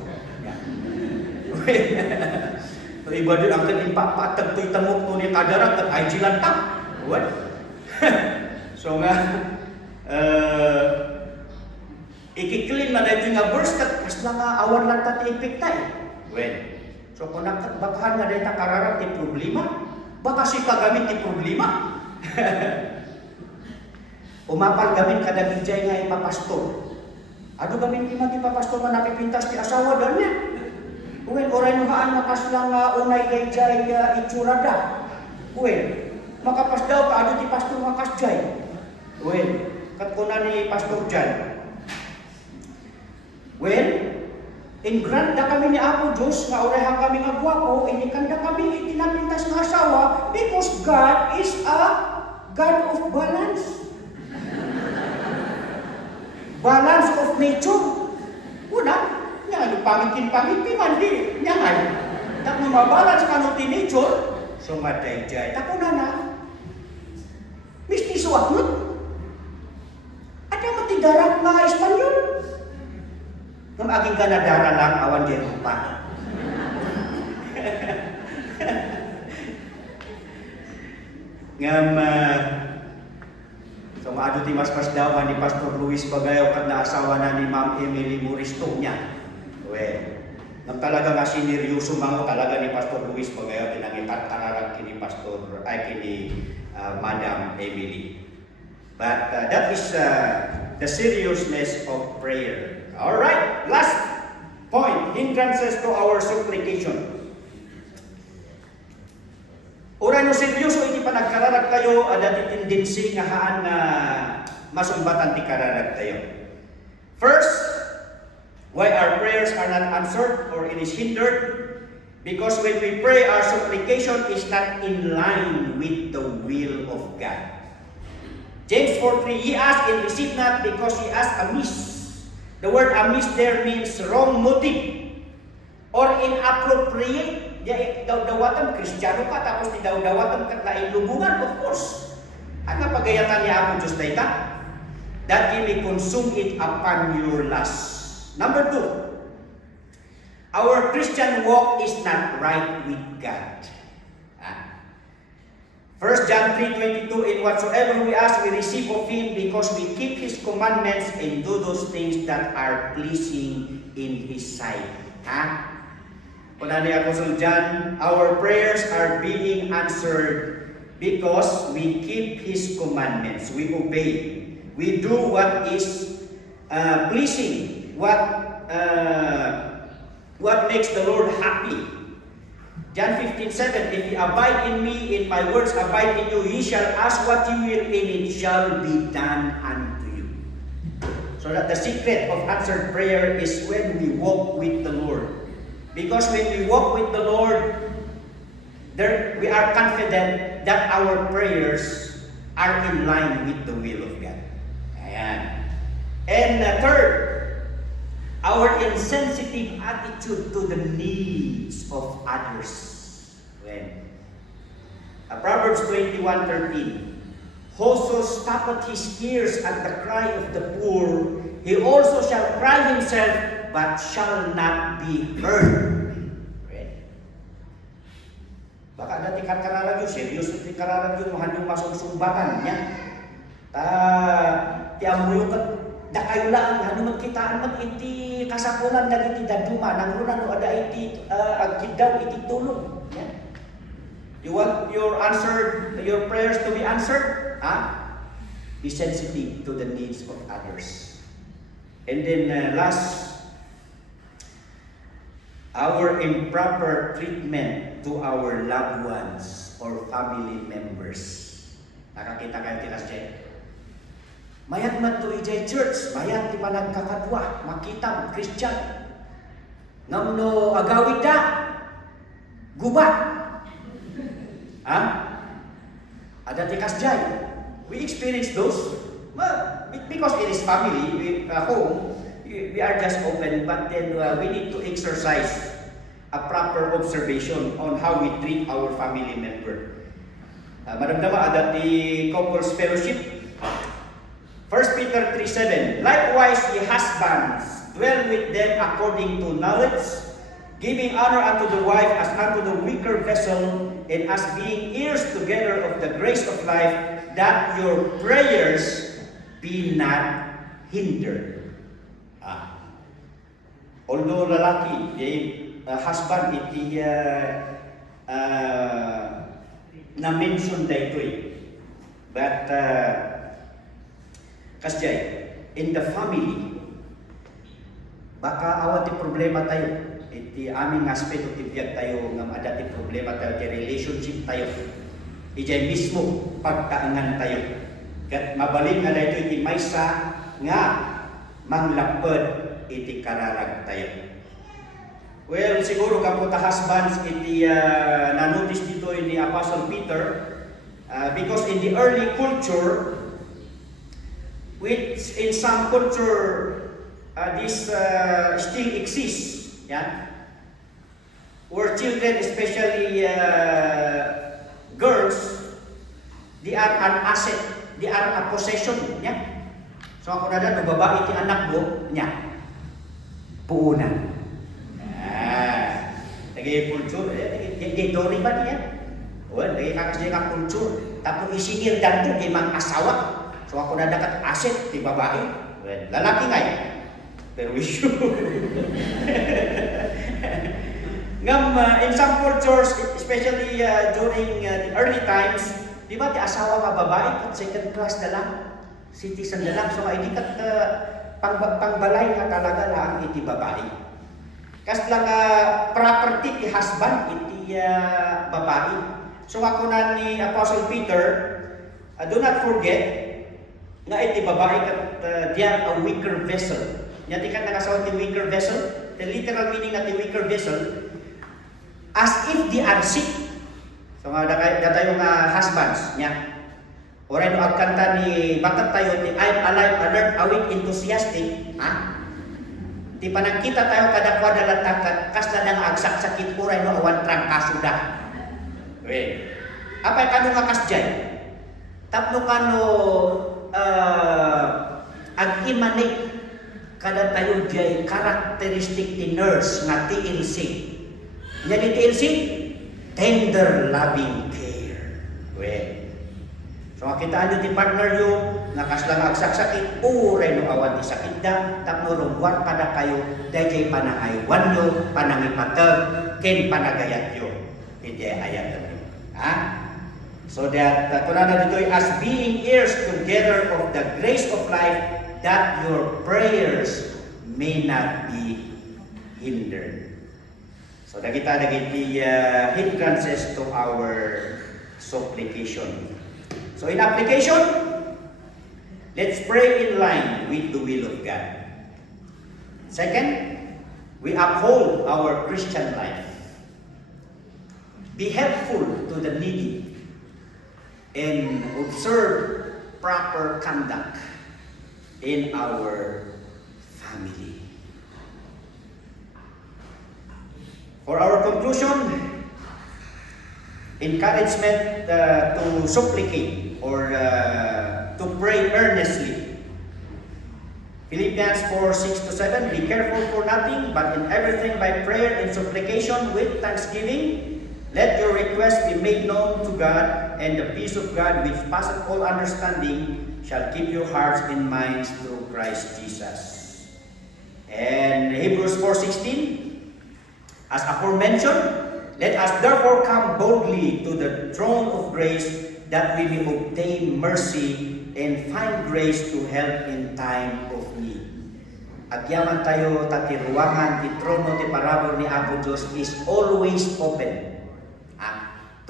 So, iba din ang kanin papatag to'y tamok no ni kadarag at ay silantang. What? So nga, ikiklin man na ito nga verse kat kasla nga awan lang tati ipikta eh. Well, so kung bakahan nga dahil takararap ti problema, baka si pagamit ti problema. Umapal gamin kadagijay nga ipapastor. Ado gamin kima ti papastor man napipintas ti asawa doon niya. Well, oray nuhaan makasla nga unay gayjay itsurada. Well, makapas daw ka ado ti pastor makasjay. Well, kat kuna ni Pastor Jan. Well, in grant na kami ni Apo Diyos, nga orehan kami nga guwapo, inikanda kami itinapintas ng asawa because God is a God of balance. Balance of nature. Una, nga pangit-pangit man di, nga tak mabalance ka no ti nature, so matay-jay. Takuna na, mistiso aknot. Ada matidarat nga Espanyol. Ngam aging ka nadara lang awan di rupa. Ngam so maado ti maspas daw ni Pastor Luis Bagayo kat na asawa na ni Ma'am Emily Muristo niya. Well, ngam talaga nga sineryoso mango talaga ni Pastor Luis Bagayo tinangipat-tararag kini Pastor ay kini Madam Emily. But that is the seriousness of prayer. All right, last point, hindrances to our supplication. Ura no seryoso iti panagkararag kayo, ada ti tendency nga haan nga masumbatan ti kararag kayo. First, why our prayers are not answered or it is hindered? Because when we pray, our supplication is not in line with the will of God. James 4:3, ye ask and receive not because ye ask amiss. The word amiss there means wrong motive or inappropriate. Daw-dawatan, Kristiyano ka, tapos di daw-dawatan ka na ilubungan, of course. Ang napagayatan niya ako, Diyos na that ye may consume it upon your lust. Number 2, our Christian walk is not right with God. 1 John 3:22, in whatsoever we ask, we receive of Him because we keep His commandments and do those things that are pleasing in His sight. Kuna ni Apostle John, our prayers are being answered because we keep His commandments. We obey. We do what is pleasing, what makes the Lord happy. John 15:7, if ye abide in me, in my words abide in you, ye shall ask what ye will, and it shall be done unto you. So that the secret of answered prayer is when we walk with the Lord. Because when we walk with the Lord, we are confident that our prayers are in line with the will of God. Ayan. And third, our insensitive attitude to the needs of others. When Proverbs 21:13, whoso stoppeth his ears at the cry of the poor, he also shall cry himself, but shall not be heard. Baka dati kararag yun, serious ti kararag yun, mahal yung masungsumbatan niya. Ti amuyo kat da kayo lang ano magkitaan mag iti kasapulan dagiti daduma nang runan ada iti agkidaw iti tulong. You want your prayers to be answered? Be sensitive to the needs of others. And then last, our improper treatment to our loved ones or family members. Nakakita kayo tinasya. Mayat man to ijay church, mayat ti panagkakadwa, makita Christian. Ngamno agawid da, gubat. Ada ti kasjay. We experience those. Because it is family, home, we are just open, but then we need to exercise a proper observation on how we treat our family member. Madamdama ada ti couples fellowship. 1 Peter 3:7, likewise ye husbands, dwell with them according to knowledge, giving honor unto the wife as unto the weaker vessel, and as being heirs together of the grace of life, that your prayers be not hindered. Although lalaki, the husband, iti na-mention dito but kasjay, in the family, baka awat ti problema tayo. Iti aming aspeto ti biyag tayo nga adati problema tayo ti relationship tayo. Ijay mismo pagkaangan tayo. Kat mabalin nga dito iti maysa nga manglapad iti kararag tayo. Well, siguro kaputa husbands iti na-notice dito ni Apostle Peter because in the early culture, which in some culture this still exists, yeah? Where children, especially girls, they are an asset, they are a possession, yeah? So ako na dito, babae iti anak mo, niya, puunan. Lagi kultur, lagi dori ba niya? Well, lagi kakas dia ka kultur. Tapos isingir dan to kay mang asawa. So ako na dapat aset ti babae. Well, lalaki ngay. Pero issue. Ngam in some cultures, especially during the early times, di ba ti asawa nga babae kat second class na lang, citizen na lang. So hindi kat pangbalay nga talaga lang iti babae. Kas lang property ti husband iti babae. So ako na ni Apostle Peter, do not forget nga iti babae kat diyan a weaker vessel. Nya ti kat nagasawa ti weaker vessel, the literal meaning na ti weaker vessel, as if they are sick. So nga tayo nga husbands nya. Oray no agkanta ni bakat tayo ti I'm alive, alert, awake, enthusiastic, ha? Di pa nagkita tayo kadakwa dalatakat kas na nga agsak-sakit oray no awan trangkaso da. Well, apay kano nga kasjay? Tapno kano ag-imanik kada tayo jay karakteristik ti nurse nga TLC. Nya di TLC, tender loving care. Well, so makita nyo ti partner nyo, nakaslang agsaksakit, uray no awan ti sakit da, tapno rumbuan pada kayo, dayjay panangaywan nyo, panangipatag, ken panagayat nyo. Iti ayat nyo. Ha? So that, kunana dito as being heirs together of the grace of life, that your prayers may not be hindered. So nakita dagiti hindrances to our supplication. So in application, let's pray in line with the will of God. Second, we uphold our Christian life. Be helpful to the needy and observe proper conduct in our family. For our conclusion, encouragement to supplicate or to pray earnestly. Philippians 4:6-7, be careful for nothing, but in everything by prayer and supplication with thanksgiving, let your requests be made known to God, and the peace of God, which passeth all understanding, shall keep your hearts and minds through Christ Jesus. And Hebrews 4:16, as aforementioned, let us therefore come boldly to the throne of grace, that we may obtain mercy and find grace to help in time of need. Agyaman tayo tati ruangan, ti trono, ti parabor ni Apo Diyos is always open.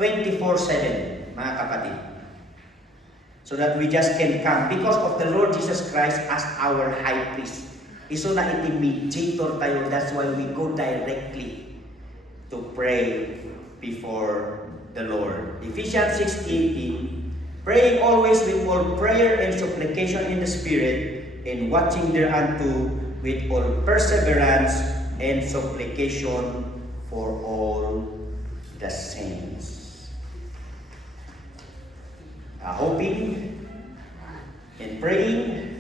24/7, mga kapatid. So that we just can come because of the Lord Jesus Christ as our high priest. Iso na iti mediator tayo, that's why we go directly to pray before the Lord. Ephesians 6:18, praying always with all prayer and supplication in the Spirit, and watching thereunto with all perseverance and supplication for all the saints. Hoping and praying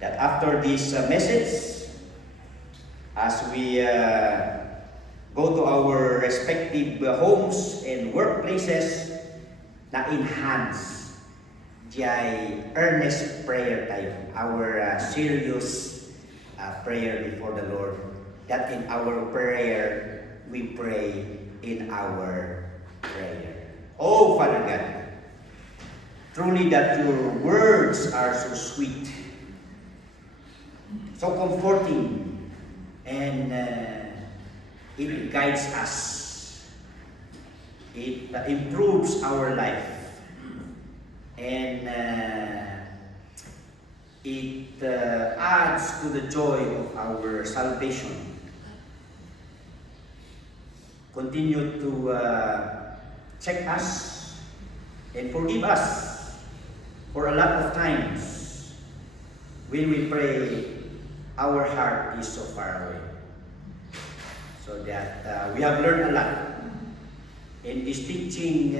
that after this message, as we go to our respective homes and workplaces, na enhance jay earnest prayer tayo, our serious prayer before the Lord, that in our prayer we pray in our prayer. Oh Father God, truly that your words are so sweet, so comforting, and it guides us. It improves our life, and it adds to the joy of our salvation. Continue to check us and forgive us for a lot of times when we pray, our heart is so far away. So that we have learned a lot. And this teaching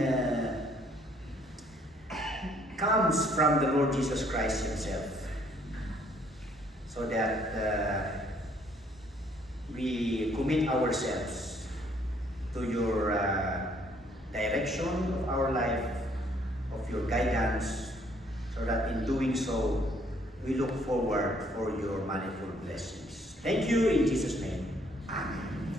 comes from the Lord Jesus Christ Himself. So that we commit ourselves to your direction of our life, of your guidance, so that in doing so, we look forward for your manifold blessings. Thank you in Jesus' name. Amen.